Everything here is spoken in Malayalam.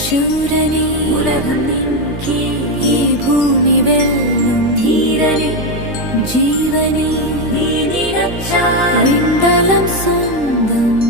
ശൂരനെ ഉലകം നിൻകീ ഈ ഭൂമി വെല്ലും ധീരനെ ജീവനെ നീ നിറച്ചാൽ സ്വന്തം